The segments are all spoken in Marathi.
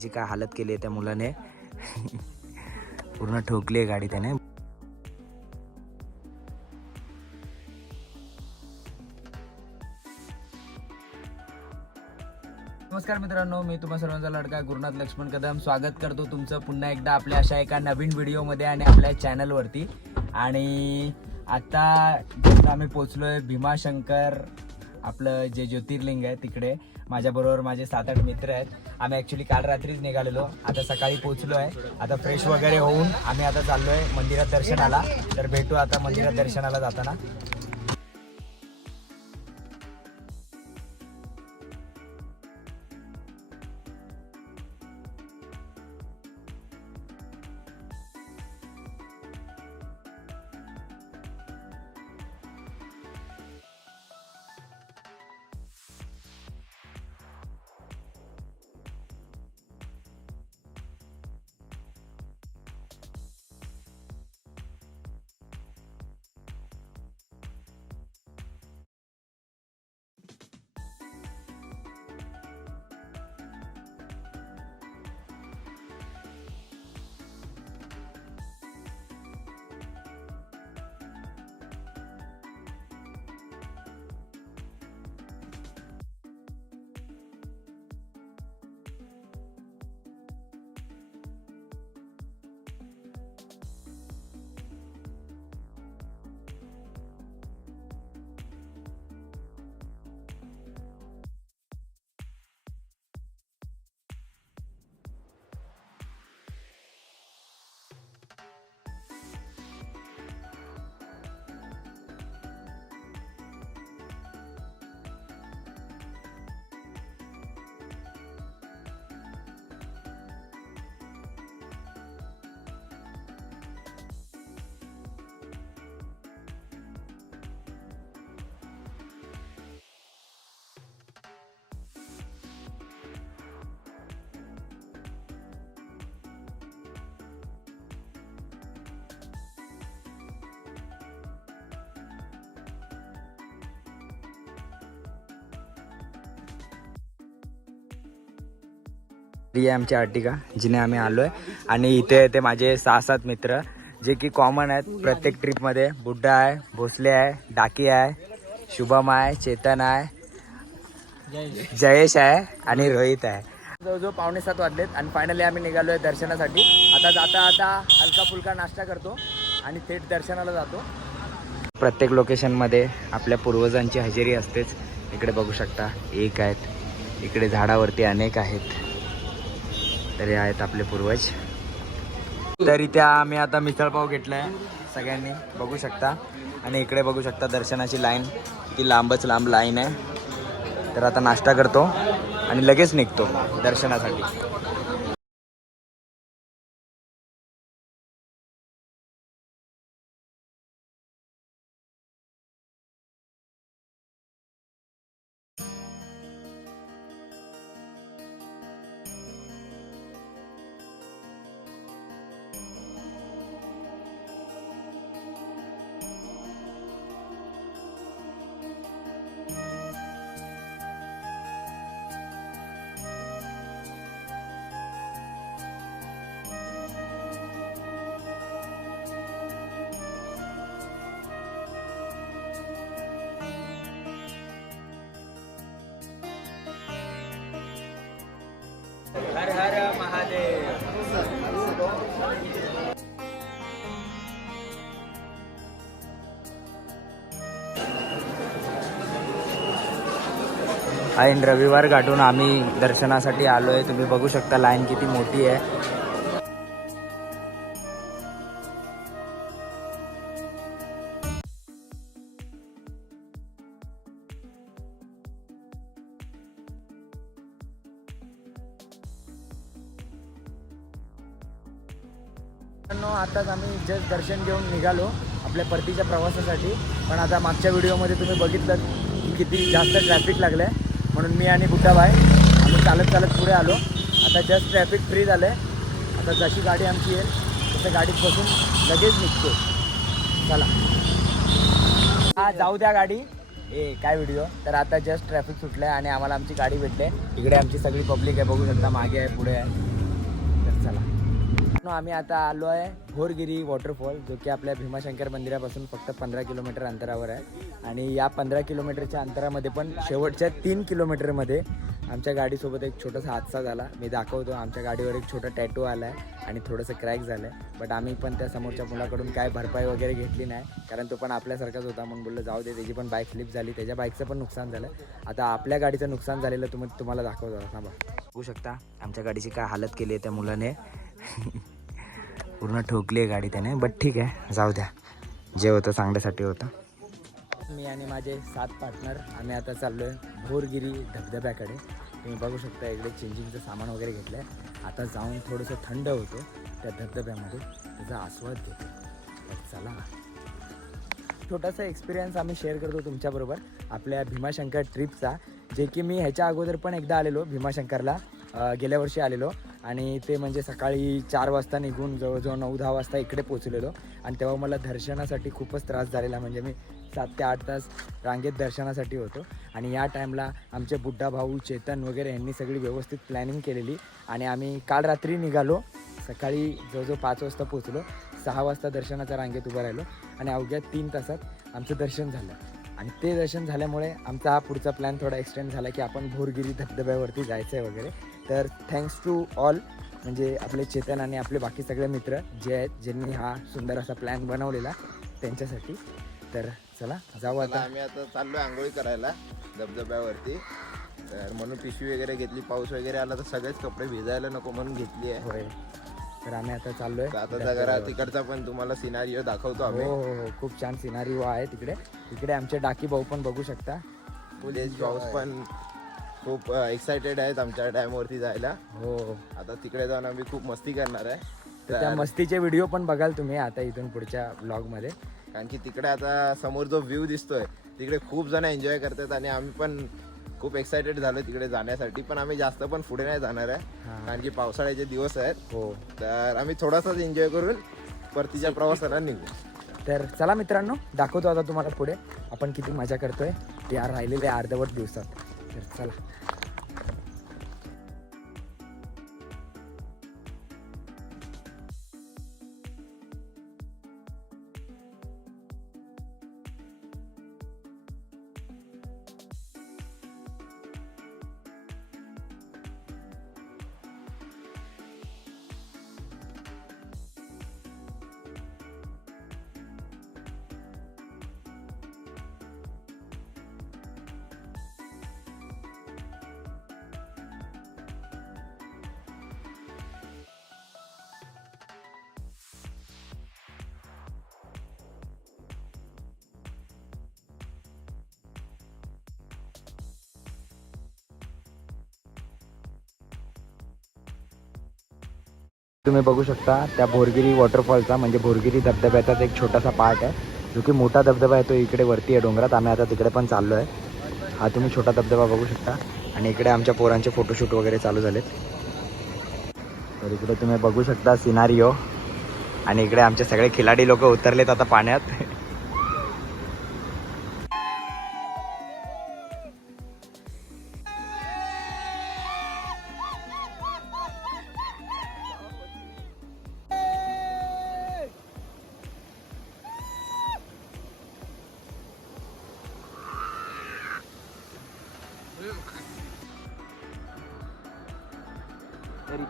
जी काय हालत केली आहे त्या मुलाने. पूर्ण ठोकली आहे गाडी त्याने. नमस्कार मित्रांनो मी तुम्हा सर्वांचा लडका गुरुनाथ लक्ष्मण कदम. स्वागत करतो तुमचं पुन्हा एकदा आपल्या अशा एका नवीन व्हिडिओमध्ये आणि आपल्या चॅनलवरती. आणि आता जसं आम्ही पोचलोय भीमाशंकर आपलं जे ज्योतिर्लिंग आहे तिकडे. माझ्याबरोबर माझे सात आठ मित्र आहेत. आम्ही ॲक्च्युली काल रात्रीच निघालेलो. आता सकाळी पोचलो आहे आता फ्रेश वगैरे होऊन आम्ही आता चाललोय मंदिरात दर्शनाला. तर भेटू आता मंदिरात दर्शनाला जाताना. ही आहे आमची आर्टिका जिने आम्ही आलो आहे आणि इथे ते माझे सहा सात मित्र जे की कॉमन आहेत प्रत्येक ट्रिपमध्ये बुड्डा आहे भोसले आहे डाकी आहे शुभम आहे चेतन आहे जयेश आहे आणि रोहित आहे. जवळजवळ पावणे सात वाजलेत आणि फायनली आम्ही निघालो आहे दर्शनासाठी. आता जाता आता हलका फुलका नाश्ता करतो आणि थेट दर्शनाला जातो. प्रत्येक लोकेशनमध्ये आपल्या पूर्वजांची हजेरी असतेच. इकडे बघू शकता एक आहेत. इकडे झाडावरती अनेक आहेत. तर हे आहेत आपले पूर्वज. तर इथे आम्ही आता मिसळपाव घेतलाय सगळ्यांनी. बघू शकता. आणि इकडे बघू शकता दर्शनाची लाईन. ती लांबच लांब लाईन आहे. तर आता नाश्ता करतो आणि लगेच निघतो दर्शनासाठी. ऐन रविवार गाठून आम्ही दर्शनासाठी आलो आहे तुम्ही बघू शकता लाईन किती मोठी आहे. आताच आम्ही जस्ट दर्शन घेऊन निघालो आपल्या परतीच्या प्रवासासाठी. पण आता मागच्या व्हिडिओमध्ये तुम्ही बघितलं की किती जास्त ट्रॅफिक लागलं आहे म्हणून मी आणि बुट्टाबाई आम्ही चालत चालत पुढे आलो. आता जस्ट ट्रॅफिक फ्री झालं आहे आता जशी गाडी आमची येईल तसं गाडीत बसून लगेच निघतो. चला. हा जाऊ द्या गाडी. ए काय व्हिडिओ तर आता जस्ट ट्रॅफिक सुटलं आहे आणि आम्हाला आमची गाडी भेटली. इकडे आमची सगळी पब्लिक आहे. बघू शकता मागे आहे पुढे आहे. तर चला. मित्रांनो आम्ही आता आलो आहे भोरगिरी वॉटरफॉल जो की आपल्या भीमाशंकर मंदिरापासून फक्त पंधरा किलोमीटर अंतरावर आहे. आणि या पंधरा किलोमीटरच्या अंतरामध्ये पण शेवटच्या तीन किलोमीटरमध्ये आमच्या गाडीसोबत एक छोटासा हादसा झाला. मी दाखवतो आमच्या गाडीवर एक छोटा टॅटू आला आहे आणि थोडंसं क्रॅक झालं आहे बट आम्ही पण त्या समोरच्या मुलाकडून काय भरपाई वगैरे घेतली नाही कारण तो पण आपल्यासारखाच होता. म्हणून बोललं जाऊ दे त्याची पण बाईक स्लिप झाली. त्याच्या बाईकचं पण नुकसान झालं. आता आपल्या गाडीचं नुकसान झालेलं तुम्ही तुम्हाला दाखवतो. थांबा. बघू शकता आमच्या गाडीची काय हालत केली आहे त्या मुलाने? पूर्ण ठोकली आहे गाडी त्याने बट ठीक आहे जाऊ द्या. जे होतं चांगल्यासाठी होतं. मी आणि माझे सात पार्टनर आम्ही आता चाललो आहे भोरगिरी धबधब्याकडे. तुम्ही बघू शकता इकडे चेंजिंगचं सामान वगैरे घेतलं आहे आता जाऊन थोडंसं थंड होतो त्या धबधब्यामध्ये. त्याचा आस्वाद घेतो तर चला. छोटासा एक्सपिरियन्स आम्ही शेअर करतो तुमच्याबरोबर. आपल्या भीमाशंकर ट्रिपचा जे की मी ह्याच्या अगोदर पण एकदा आलेलो भीमाशंकरला. गेल्या वर्षी आलेलो. आणि ते म्हणजे सकाळी चार वाजता निघून जवळजवळ नऊ दहा वाजता इकडे पोचलेलो आणि तेव्हा मला दर्शनासाठी खूपच त्रास झालेला. म्हणजे मी सात ते आठ तास रांगेत दर्शनासाठी होतो. आणि या टाईमला आमचे बुड्ढा भाऊ चेतन वगैरे यांनी सगळी व्यवस्थित प्लॅनिंग केलेली. आणि आम्ही काल रात्री निघालो. सकाळी जवळजवळ पाच वाजता पोचलो सहा वाजता दर्शनाच्या रांगेत उभं राहिलो. आणि अवघ्या तीन तासात आमचं दर्शन झालं. आणि ते दर्शन झाल्यामुळे आमचा हा पुढचा प्लॅन थोडा एक्सटेंड झाला की आपण भोरगिरी धबधब्यावरती जायचं आहे वगैरे. तर थँक्स टू ऑल म्हणजे आपले चेतन आणि आपले बाकी सगळे मित्र जे आहेत ज्यांनी हा सुंदर असा प्लॅन बनवलेला त्यांच्यासाठी. तर चला जाऊ आता. आम्ही आता चाललोय आंघोळी करायला धबधब्यावरती. तर म्हणून पिशवी वगैरे घेतली पाऊस वगैरे आला तर सगळेच कपडे भिजायला नको म्हणून घेतली आहे. होय. तर आम्ही आता चाललोय आता घरा तिकडचा पण तुम्हाला सिनारिओ दाखवतो हो आम्ही. हो हो खूप छान सिनारी आहे तिकडे. तिकडे आमचे डाकी भाऊ पण बघू शकता. फुलेश पाऊस पण खूप एक्साइटेड आहेत आमच्या डॅम वरती जायला. हो. आता तिकडे जाऊन आम्ही खूप मस्ती करणार आहे. तर त्या मस्तीचे व्हिडिओ पण बघाल तुम्ही आता इथून पुढच्या ब्लॉगमध्ये कारण की तिकडे आता समोर जो व्ह्यू दिसतोय तिकडे खूप जण एन्जॉय करतात आणि आम्ही पण खूप एक्साइटेड झालो तिकडे जाण्यासाठी. पण आम्ही जास्त पण पुढे नाही जाणार आहे. कारण की पावसाळ्याचे दिवस आहेत. हो. तर आम्ही थोडासाच एन्जॉय करून परतीच्या प्रवासाला निघू. तर चला मित्रांनो दाखवतो आता तुम्हाला पुढे. आपण किती मजा करतोय. या राहिलेल्या अर्धवट दिवसात. चला तुम्ही बघू शकता त्या भोरगिरी वॉटरफॉलचा म्हणजे भोरगिरी धबधब्याचाच एक छोटासा पार्ट आहे. जो की मोठा धबधबा आहे तो इकडे वरती आहे डोंगरात. आम्ही आता तिकडे पण चाललो आहे हा तुम्ही छोटा धबधबा बघू शकता. आणि इकडे आमच्या पोरांचे फोटोशूट वगैरे चालू झालेत. तर इकडे तुम्ही बघू शकता सिनारिओ आणि इकडे आमचे सगळे खिलाडी लोक उतरलेत आता पाण्यात.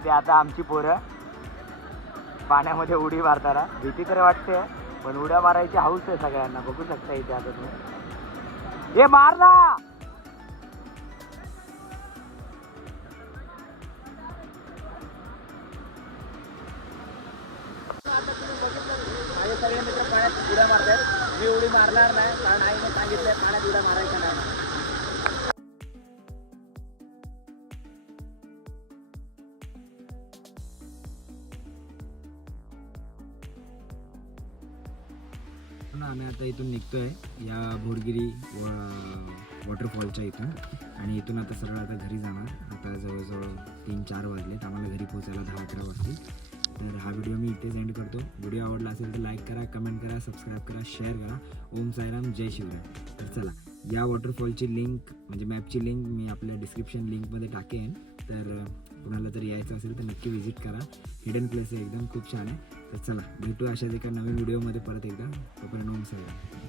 ते आता आमची पोरं. पाण्यामध्ये उडी मारताना. भीती तर वाटते पण उड्या मारायची हाऊस आहे सगळ्यांना. बघू शकता इथे आता तुम्ही. हे मार ना! माझे सगळे मित्र पाण्यात उड्या मारतात मी उडी मारणार नाही कारण आईने सांगितलंय पाण्यात उड्या मारायच्या नाही आता इथून निघतोय या भोरगिरी वॉटरफॉलच्या इथून. आणि इथून आता सरळ आता घरी जाणार. आता जवळजवळ तीन चार वाजलेत. आम्हाला घरी पोहोचायला दहा अकरा वाजतील. तर हा व्हिडिओ मी इथेच एंड करतो. व्हिडिओ आवडला असेल तर लाईक करा कमेंट करा सबस्क्राईब करा शेअर करा. ओम साईराम जय शिवराय. तर चला या वॉटरफॉलची लिंक म्हणजे मॅपची लिंक मी आपल्या डिस्क्रिप्शन लिंकमध्ये टाकेन. तर कुणाला जर यायचं असेल तर नक्की व्हिजिट करा. हिडन प्लेस आहे एकदम खूप छान आहे. तर चला भेटू अशाच एका नवीन व्हिडिओमध्ये परत एकदा. तोपर्यंत नमस्कार.